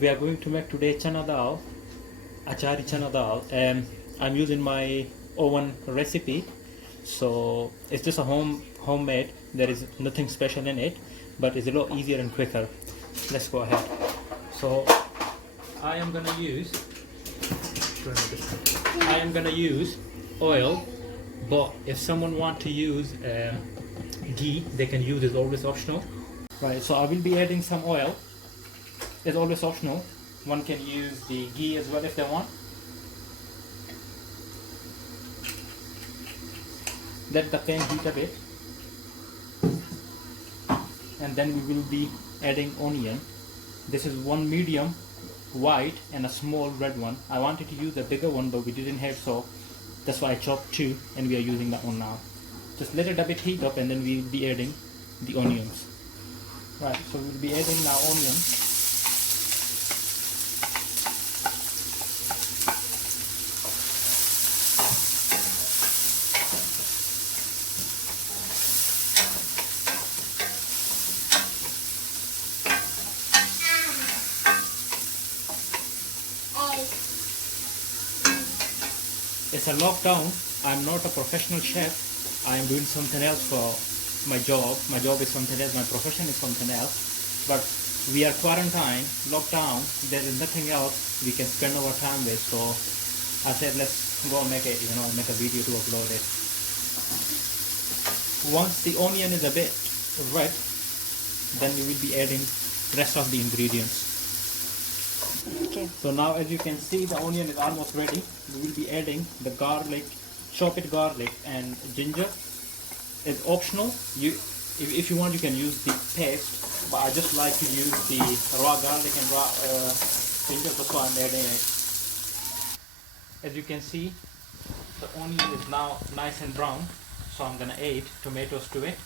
We are going to make today Chana Dal Achari Chana Dal, and I'm using my oven recipe. So it's just a homemade. There is nothing special in it, but it's a lot easier and quicker. Let's go ahead. So I am gonna use oil, but if someone want to use ghee, they can use. It's always optional. Right. So I will be adding some oil. It's always optional. One can use the ghee as well if they want. Let the pan heat a bit, and then we will be adding onion. This is one medium white and a small red one. I wanted to use a bigger one, but we didn't have, so that's why I chopped two, and we are using that one now. Just let it a bit heat up, and then we will be adding the onions. Right, so we'll be adding now onion. It's a lockdown. I'm not a professional chef. I am doing something else for my job. My job is something else. My profession is something else. But we are quarantined, lockdown. There is nothing else we can spend our time with. So I said, let's go make a video to upload it. Once the onion is a bit red, then we will be adding rest of the ingredients. Okay. So now, as you can see, the onion is almost ready. We will be adding the garlic, chopped garlic and ginger. It's optional. If you want, you can use the paste, but I just like to use the raw garlic and raw ginger, that's why I'm adding it. As you can see, the onion is now nice and brown, so I'm gonna add tomatoes to it.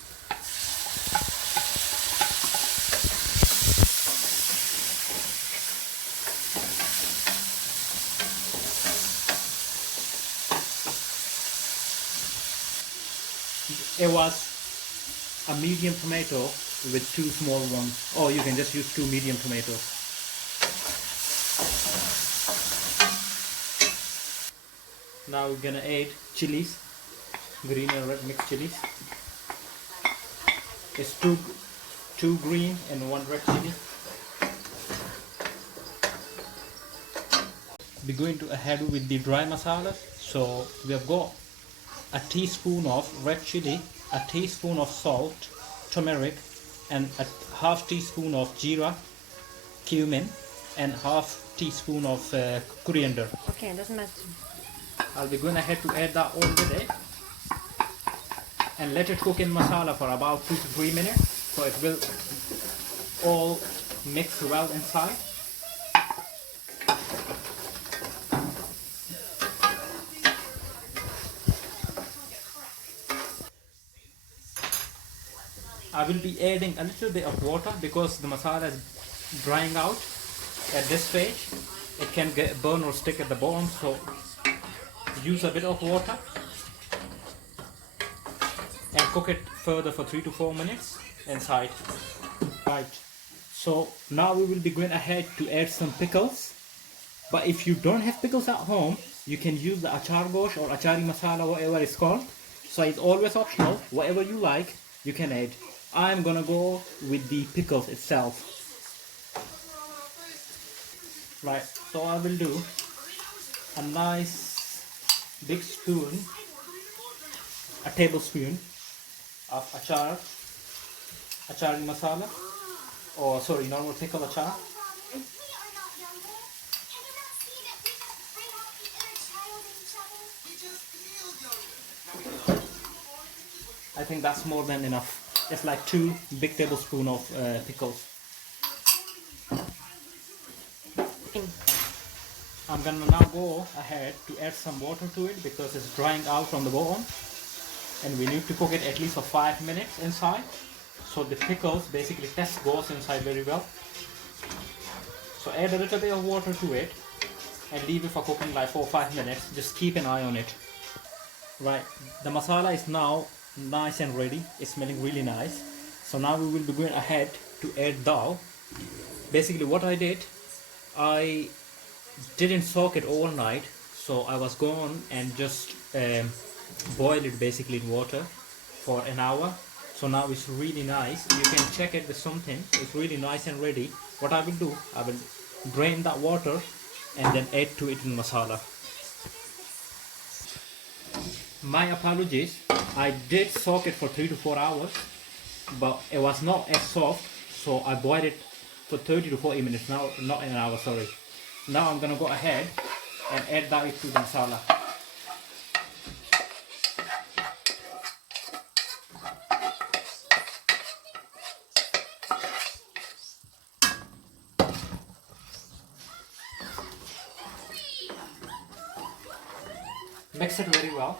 It was a medium tomato with two small ones. Or you can just use two medium tomatoes. Now we're gonna add chilies, green and red mixed chilies. It's two green and one red chili. We're going to ahead with the dry masala. So we have got a teaspoon of red chili, a teaspoon of salt, turmeric, and a half teaspoon of jeera, cumin, and half teaspoon of coriander. Okay, it doesn't matter. I'll be going ahead to add that all with it and let it cook in masala for about 2 to 3 minutes, so it will all mix well inside. I will be adding a little bit of water because the masala is drying out at this stage. It can get burn or stick at the bottom, so use a bit of water and cook it further for 3 to 4 minutes inside. Right, so now we will be going ahead to add some pickles, but if you don't have pickles at home, you can use the achar gosh or achari masala, whatever it's called. So it's always optional. Whatever you like, you can add. I'm gonna go with the pickles itself. Right, so I will do a nice big spoon, a tablespoon of achari masala, or sorry, normal pickle achar. I think that's more than enough. It's like 2 big tablespoons of pickles. I'm gonna now go ahead to add some water to it because it's drying out from the bottom, and we need to cook it at least for 5 minutes inside, so the pickles basically goes inside very well. So add a little bit of water to it and leave it for cooking like 4 or 5 minutes. Just keep an eye on it. Right, the masala is now nice and ready. It's smelling really nice. So now we will be going ahead to add dal. Basically what I did, I didn't soak it all night, so I was gone and just boil it basically in water for an hour. So now it's really nice. You can check it with something. It's really nice and ready. What I will do, I will drain that water and then add to it in masala. My apologies. I did soak it for 3 to 4 hours, but it was not as soft, so I boiled it for 30 to 40 minutes. Now, not an hour, sorry. Now I'm gonna go ahead and add that to the masala. Mix it very well.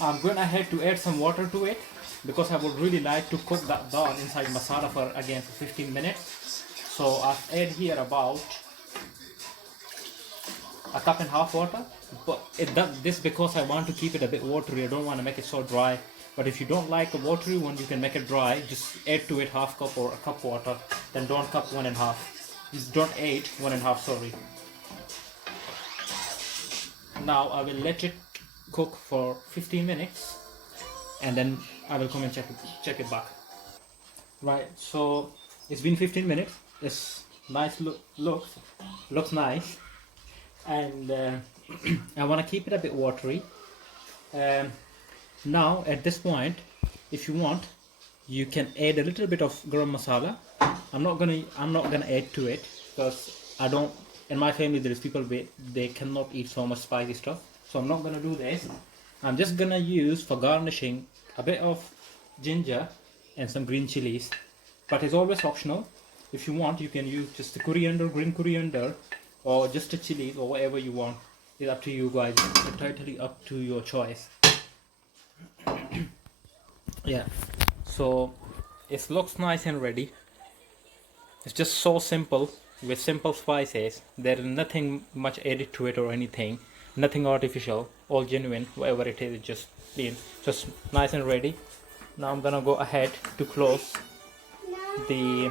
I'm going ahead to add some water to it because I would really like to cook that dal inside masala for again for 15 minutes. So I've add here about a cup and a half water, but it does this because I want to keep it a bit watery. I don't want to make it so dry. But if you don't like a watery one, you can make it dry. Just add to it half cup or a cup water. Then don't cup 1.5. Just don't add 1.5. Sorry. Now I will let it cook for 15 minutes, and then I will come and check it back. Right. So it's been 15 minutes. It's nice looks nice, and I want to keep it a bit watery. Um, Now at this point, if you want, you can add a little bit of garam masala. I'm not gonna add to it because I don't. In my family, there is people they cannot eat so much spicy stuff, so I'm not gonna do this. I'm just gonna use for garnishing a bit of ginger and some green chilies, but it's always optional. If you want, you can use just the coriander, green coriander, or just a chili or whatever you want. It's up to you guys. It's totally up to your choice. Yeah, so it looks nice and ready. It's just so simple with simple spices. There is nothing much added to it or anything, nothing artificial, all genuine. Whatever it is, just clean, just nice and ready. Now I'm gonna go ahead to close the